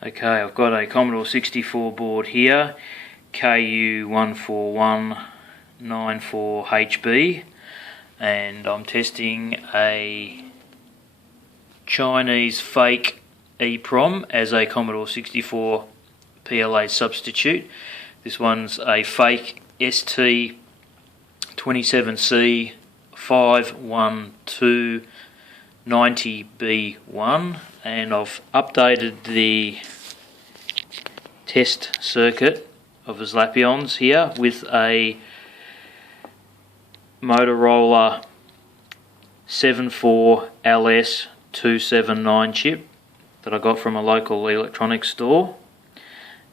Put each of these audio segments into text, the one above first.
Okay, I've got a Commodore 64 board here, KU14194HB, and I'm testing a Chinese fake EPROM as a Commodore 64 PLA substitute. This one's a fake ST27C512 90B1, and I've updated the test circuit of eslapions here with a Motorola 27LS279 chip that I got from a local electronics store,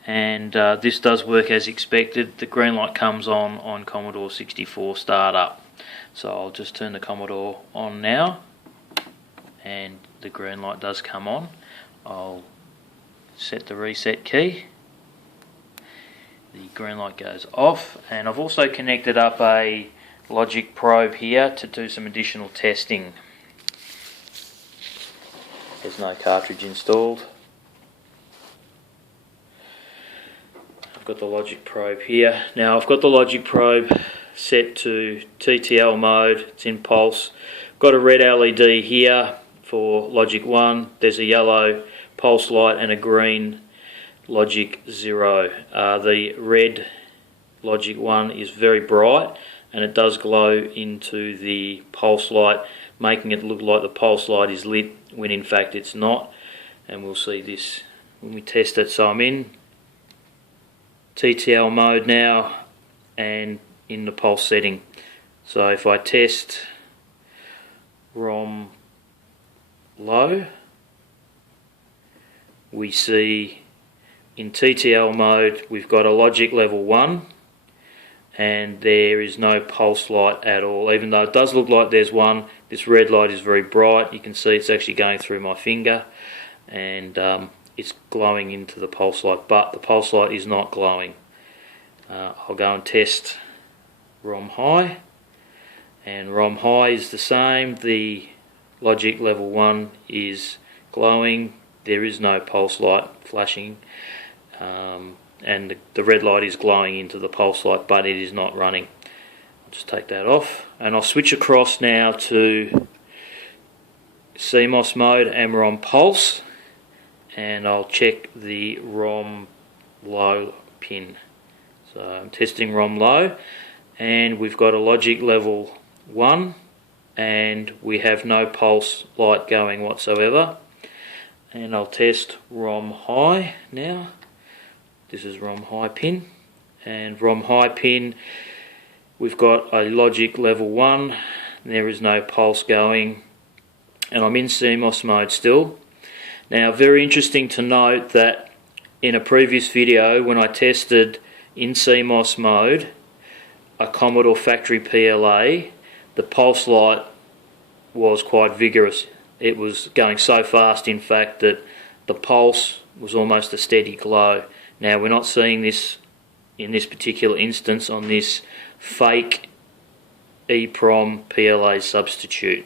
and this does work as expected. The green light comes on Commodore 64 startup, so I'll just turn the Commodore on now and the green light does come on. I'll set the reset key, the green light goes off, and I've also connected up a logic probe here to do some additional testing. There's no cartridge installed. I've got the logic probe here. Now I've got the logic probe set to TTL mode, it's in pulse. Got a red LED here for logic 1, there's a yellow pulse light and a green logic 0. The red logic 1 is very bright and it does glow into the pulse light, making it look like the pulse light is lit when in fact it's not, and we'll see this when we test it. So I'm in TTL mode now and in the pulse setting. So if I test ROM low, we see in TTL mode we've got a logic level 1 and there is no pulse light at all. Even though it does look like there's one, this red light is very bright. You can see it's actually going through my finger and it's glowing into the pulse light, but the pulse light is not glowing. I'll go and test ROM high, and ROM high is the same. The logic level 1 is glowing, there is no pulse light flashing, and the red light is glowing into the pulse light, but it is not running. I'll just take that off and I'll switch across now to CMOS mode and ROM pulse, and I'll check the ROM low pin. So I'm testing ROM low and we've got a logic level 1 and we have no pulse light going whatsoever. And I'll test ROM high now. This is ROM high pin, and ROM high pin we've got a logic level 1, there is no pulse going, and I'm in CMOS mode still. Now very interesting to note that in a previous video when I tested in CMOS mode a Commodore factory PLA, the pulse light was quite vigorous. It was going so fast in fact that the pulse was almost a steady glow. Now we're not seeing this in this particular instance on this fake EPROM PLA substitute.